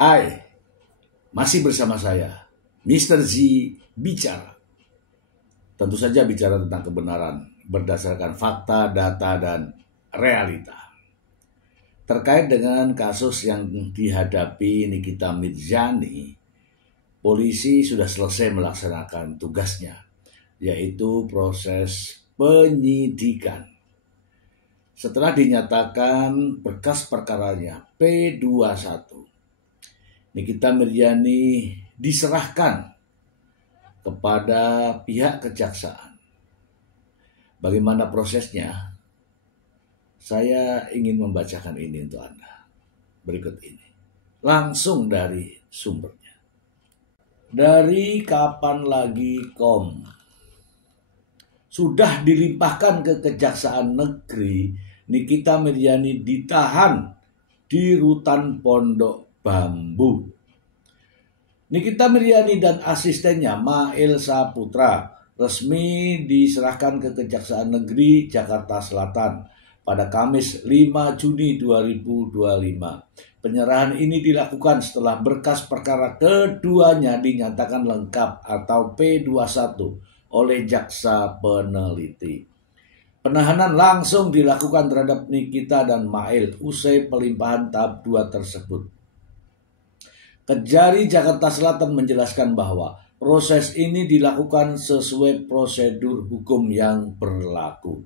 Hai, masih bersama saya, Mr. Z bicara. Tentu saja bicara tentang kebenaran berdasarkan fakta, data, dan realita. Terkait dengan kasus yang dihadapi Nikita Mirzani, polisi sudah selesai melaksanakan tugasnya, yaitu proses penyidikan. Setelah dinyatakan berkas perkaranya P21, Nikita Mirzani diserahkan kepada pihak kejaksaan. Bagaimana prosesnya? Saya ingin membacakan ini untuk Anda. Berikut ini. Langsung dari sumbernya. Dari kapanlagi.com. Sudah dilimpahkan ke Kejaksaan Negeri, Nikita Mirzani ditahan di Rutan Pondok Bambu. Nikita Mirzani dan asistennya Mail Saputra resmi diserahkan ke Kejaksaan Negeri Jakarta Selatan pada Kamis 5 Juni 2025. Penyerahan ini dilakukan setelah berkas perkara keduanya dinyatakan lengkap atau P21 oleh jaksa peneliti. Penahanan langsung dilakukan terhadap Nikita dan Mail usai pelimpahan tahap 2 tersebut. Kejari Jakarta Selatan menjelaskan bahwa proses ini dilakukan sesuai prosedur hukum yang berlaku.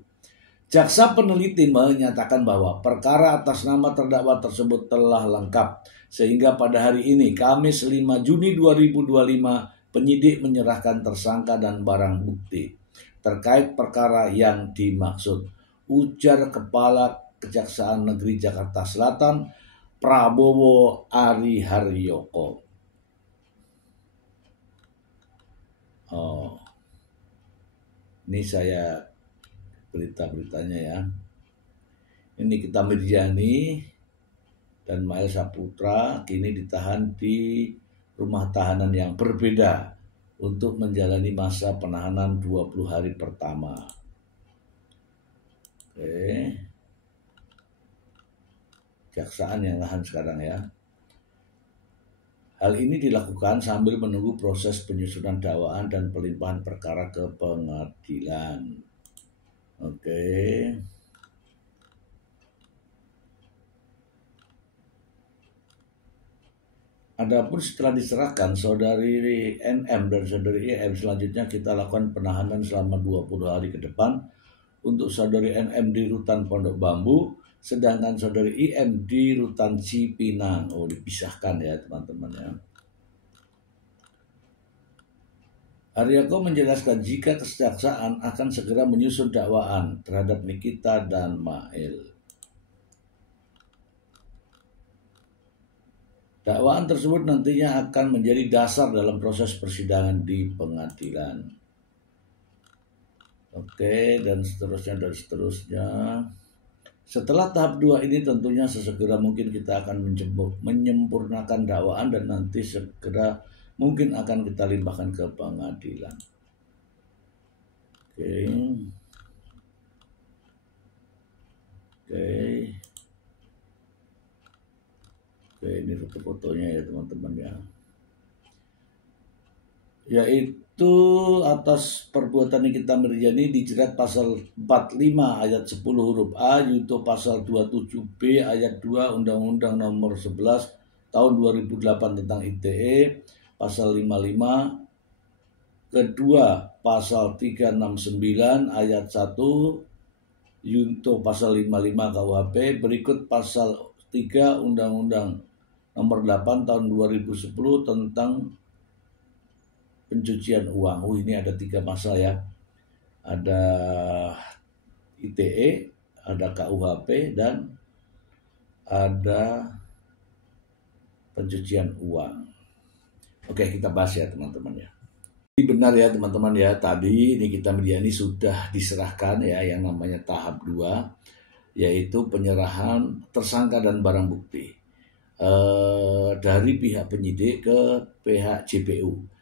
Jaksa peneliti menyatakan bahwa perkara atas nama terdakwa tersebut telah lengkap, sehingga pada hari ini, Kamis 5 Juni 2025, penyidik menyerahkan tersangka dan barang bukti terkait perkara yang dimaksud, ujar Kepala Kejaksaan Negeri Jakarta Selatan, Prabowo Ariharyoko. Ini saya berita-beritanya ya. Ini Nikita Mirzani dan Mail Saputra kini ditahan di rumah tahanan yang berbeda untuk menjalani masa penahanan 20 hari pertama. Oke. Kejaksaan yang nahan sekarang ya. Hal ini dilakukan sambil menunggu proses penyusunan dakwaan dan pelimpahan perkara ke pengadilan. Oke. Adapun setelah diserahkan saudari NM dan saudari IM, selanjutnya kita lakukan penahanan selama 20 hari ke depan untuk saudari NM di Rutan Pondok Bambu, sedangkan saudari IM di Rutan Cipinang. Dipisahkan ya teman-teman ya. Haryoko menjelaskan jika kejaksaan akan segera menyusun dakwaan terhadap Nikita dan Mail. Dakwaan tersebut nantinya akan menjadi dasar dalam proses persidangan di pengadilan. Oke, dan seterusnya. Setelah tahap 2 ini tentunya sesegera mungkin kita akan menyempurnakan dakwaan dan nanti segera mungkin akan kita limpahkan ke pengadilan. Oke, ini foto-fotonya ya teman-teman ya. Yaitu atas perbuatan Nikita Mirzani dijerat pasal 45 ayat 10 huruf A yaitu pasal 27B ayat 2 Undang-Undang Nomor 11 Tahun 2008 tentang ITE, pasal 55, kedua pasal 369 ayat 1 yunto pasal 55 KUHP, berikut pasal 3 Undang-Undang Nomor 8 Tahun 2010 tentang pencucian uang. Ini ada 3 pasal ya. Ada ITE, ada KUHP, dan ada pencucian uang. Oke, kita bahas ya teman-teman ya. Ini benar ya teman-teman ya, tadi Nikita Mirzani sudah diserahkan ya yang namanya tahap 2, yaitu penyerahan tersangka dan barang bukti dari pihak penyidik ke pihak JPU.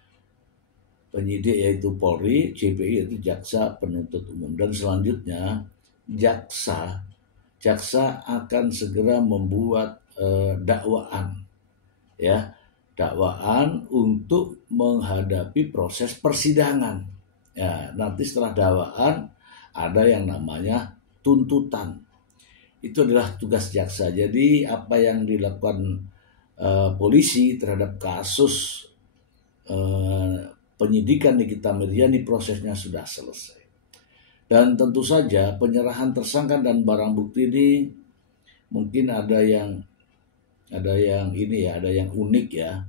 Penyidik yaitu Polri, JPU yaitu Jaksa Penuntut Umum, dan selanjutnya jaksa akan segera membuat dakwaan ya, dakwaan untuk menghadapi proses persidangan. Ya, nanti setelah dakwaan ada yang namanya tuntutan. Itu adalah tugas jaksa. Jadi apa yang dilakukan polisi terhadap kasus penyidikan Nikita Mirzani prosesnya sudah selesai. Dan tentu saja penyerahan tersangka dan barang bukti ini mungkin ada yang unik ya.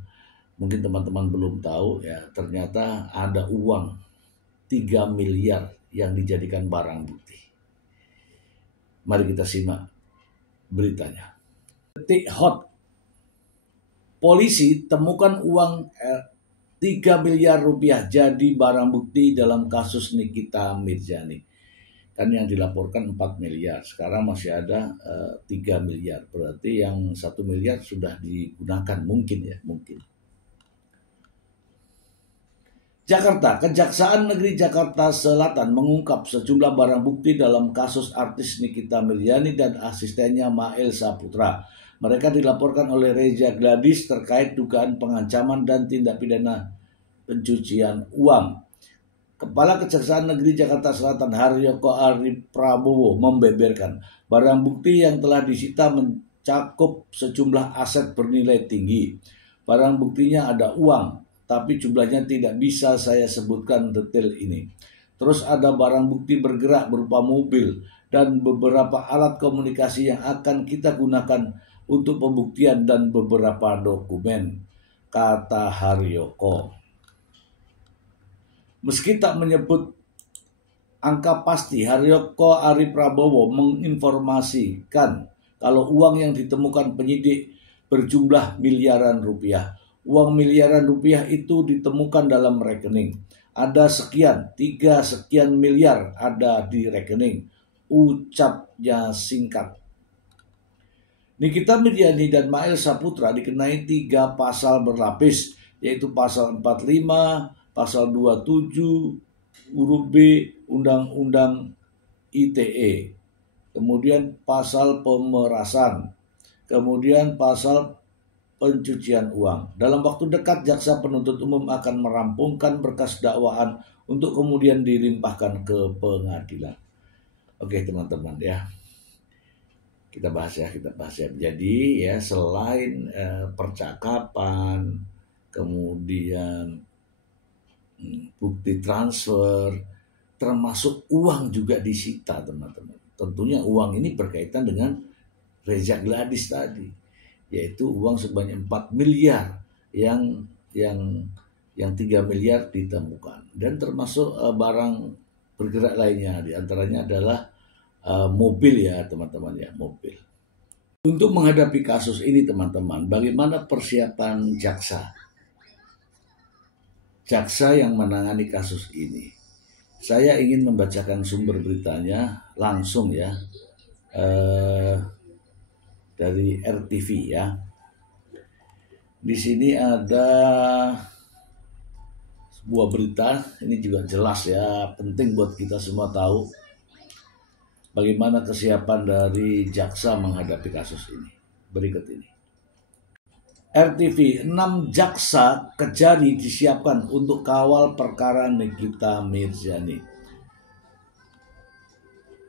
Mungkin teman-teman belum tahu ya, ternyata ada uang 3 miliar yang dijadikan barang bukti. Mari kita simak beritanya. Detik hot. Polisi temukan uang 3 miliar rupiah jadi barang bukti dalam kasus Nikita Mirzani. Kan yang dilaporkan 4 miliar, sekarang masih ada 3 miliar. Berarti yang 1 miliar sudah digunakan mungkin. Jakarta, Kejaksaan Negeri Jakarta Selatan mengungkap sejumlah barang bukti dalam kasus artis Nikita Mirzani dan asistennya Mail Saputra. Mereka dilaporkan oleh Reza Gladys terkait dugaan pengancaman dan tindak pidana pencucian uang. Kepala Kejaksaan Negeri Jakarta Selatan Haryoko Ari Prabowo membeberkan barang bukti yang telah disita mencakup sejumlah aset bernilai tinggi. Barang buktinya ada uang, tapi jumlahnya tidak bisa saya sebutkan detail ini. Terus ada barang bukti bergerak berupa mobil dan beberapa alat komunikasi yang akan kita gunakan untuk pembuktian dan beberapa dokumen, kata Haryoko. Meski tak menyebut angka pasti, Haryoko Ari Prabowo menginformasikan kalau uang yang ditemukan penyidik berjumlah miliaran rupiah. Uang miliaran rupiah itu ditemukan dalam rekening. Ada sekian, 3 sekian miliar ada di rekening. Ucapnya singkat. Nikita Mirzani dan Mail Saputra dikenai 3 pasal berlapis, yaitu pasal 45, pasal 27 huruf B Undang-Undang ITE, kemudian pasal pemerasan, kemudian pasal pencucian uang. Dalam waktu dekat, jaksa penuntut umum akan merampungkan berkas dakwaan untuk kemudian dilimpahkan ke pengadilan. Oke teman-teman ya, kita bahas ya. Jadi ya, selain percakapan, kemudian bukti transfer, termasuk uang juga disita teman-teman. Tentunya uang ini berkaitan dengan Reza Gladys tadi, yaitu uang sebanyak 4 miliar yang 3 miliar ditemukan, dan termasuk barang bergerak lainnya, diantaranya adalah mobil ya teman-teman ya, mobil. Untuk menghadapi kasus ini teman-teman, bagaimana persiapan jaksa yang menangani kasus ini? Saya ingin membacakan sumber beritanya langsung ya, dari RTV ya. Di sini ada sebuah berita, ini juga jelas ya, penting buat kita semua tahu bagaimana kesiapan dari jaksa menghadapi kasus ini. Berikut ini. RTV, 6 jaksa Kejari disiapkan untuk kawal perkara Nikita Mirzani.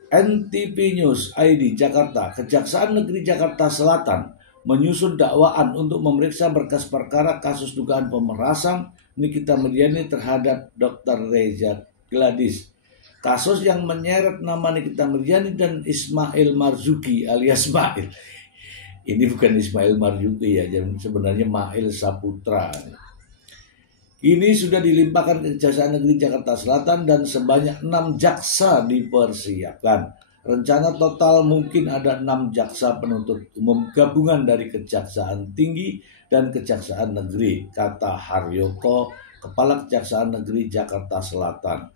NTV News ID Jakarta, Kejaksaan Negeri Jakarta Selatan menyusun dakwaan untuk memeriksa berkas perkara kasus dugaan pemerasan Nikita Mirzani terhadap Dr. Reza Gladys. Kasus yang menyeret nama Nikita Mirzani dan Ismail Marzuki alias Mail. Ini bukan Ismail Marzuki ya, sebenarnya Mail Saputra. Ini sudah dilimpahkan ke Kejaksaan Negeri Jakarta Selatan dan sebanyak 6 jaksa dipersiapkan. Rencana total mungkin ada 6 jaksa penuntut umum gabungan dari Kejaksaan Tinggi dan Kejaksaan Negeri, kata Haryoko, Kepala Kejaksaan Negeri Jakarta Selatan.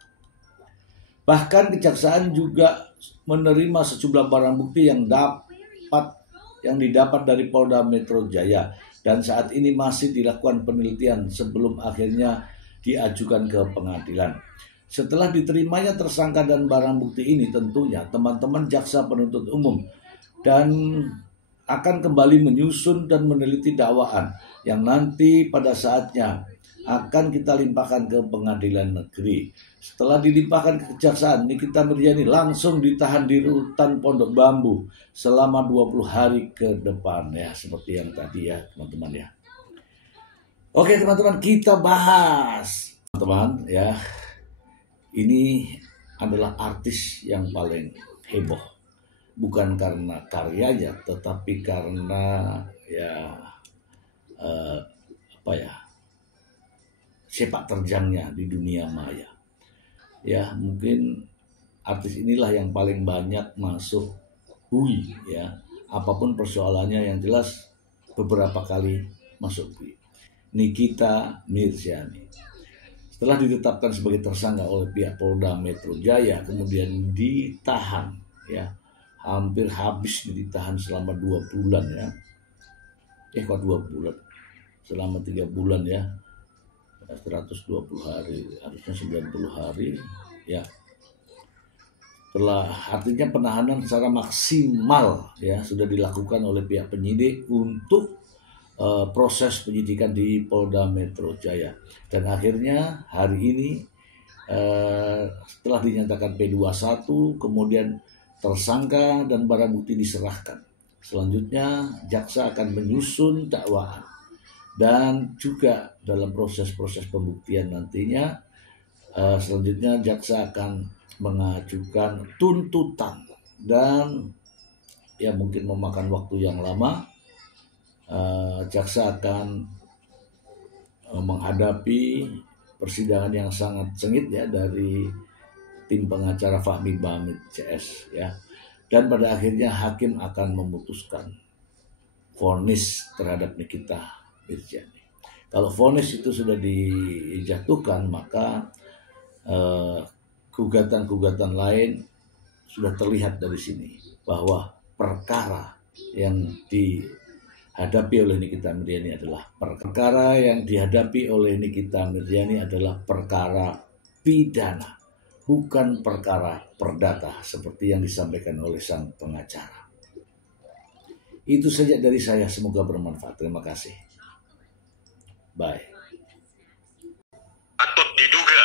Bahkan Kejaksaan juga menerima sejumlah barang bukti yang didapat dari Polda Metro Jaya, dan saat ini masih dilakukan penelitian sebelum akhirnya diajukan ke pengadilan. Setelah diterimanya tersangka dan barang bukti ini, tentunya teman-teman jaksa penuntut umum dan akan kembali menyusun dan meneliti dakwaan yang nanti pada saatnya akan kita limpahkan ke pengadilan negeri. Setelah dilimpahkan ke kejaksaan, Nikita Mirzani langsung ditahan di rutan Pondok Bambu selama 20 hari ke depan, ya, seperti yang tadi, ya teman-teman, ya. Oke teman-teman, kita bahas teman-teman, ya. Ini adalah artis yang paling heboh, bukan karena karyanya, tetapi karena sepak terjangnya di dunia maya. Ya, mungkin artis inilah yang paling banyak masuk bui, ya. Apapun persoalannya, yang jelas beberapa kali masuk bui. Nikita Mirzani. Setelah ditetapkan sebagai tersangka oleh pihak Polda Metro Jaya, kemudian ditahan, ya. Hampir habis ditahan selama 2 bulan, ya. Kok 2 bulan? Selama 3 bulan, ya. 120 hari, harusnya 90 hari, ya. Artinya penahanan secara maksimal, ya, sudah dilakukan oleh pihak penyidik untuk proses penyidikan di Polda Metro Jaya. Dan akhirnya hari ini setelah dinyatakan P21, kemudian tersangka dan barang bukti diserahkan. Selanjutnya jaksa akan menyusun dakwaan. Dan juga dalam proses-proses pembuktian nantinya, selanjutnya jaksa akan mengajukan tuntutan. Dan ya mungkin memakan waktu yang lama. Jaksa akan menghadapi persidangan yang sangat sengit, ya, dari tim pengacara Fahmi Bahmid CS, ya. Dan pada akhirnya hakim akan memutuskan vonis terhadap Nikita Mirzani. Kalau vonis itu sudah dijatuhkan, maka gugatan-gugatan lain sudah terlihat dari sini bahwa perkara yang dihadapi oleh Nikita Mirzani adalah perkara pidana, bukan perkara perdata seperti yang disampaikan oleh sang pengacara. Itu saja dari saya, semoga bermanfaat. Terima kasih. Bye. Patut diduga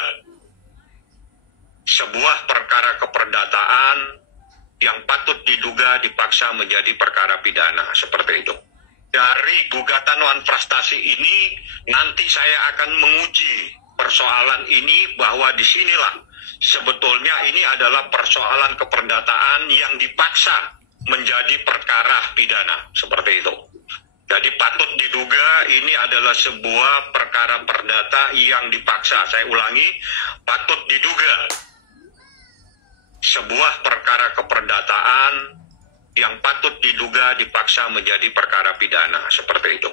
sebuah perkara keperdataan yang patut diduga dipaksa menjadi perkara pidana, seperti itu. Dari gugatan wan prestasi ini nanti saya akan menguji persoalan ini, bahwa disinilah sebetulnya ini adalah persoalan keperdataan yang dipaksa menjadi perkara pidana, seperti itu. Jadi patut diduga ini adalah sebuah perkara perdata yang dipaksa. Saya ulangi, patut diduga sebuah perkara keperdataan yang patut diduga dipaksa menjadi perkara pidana, seperti itu.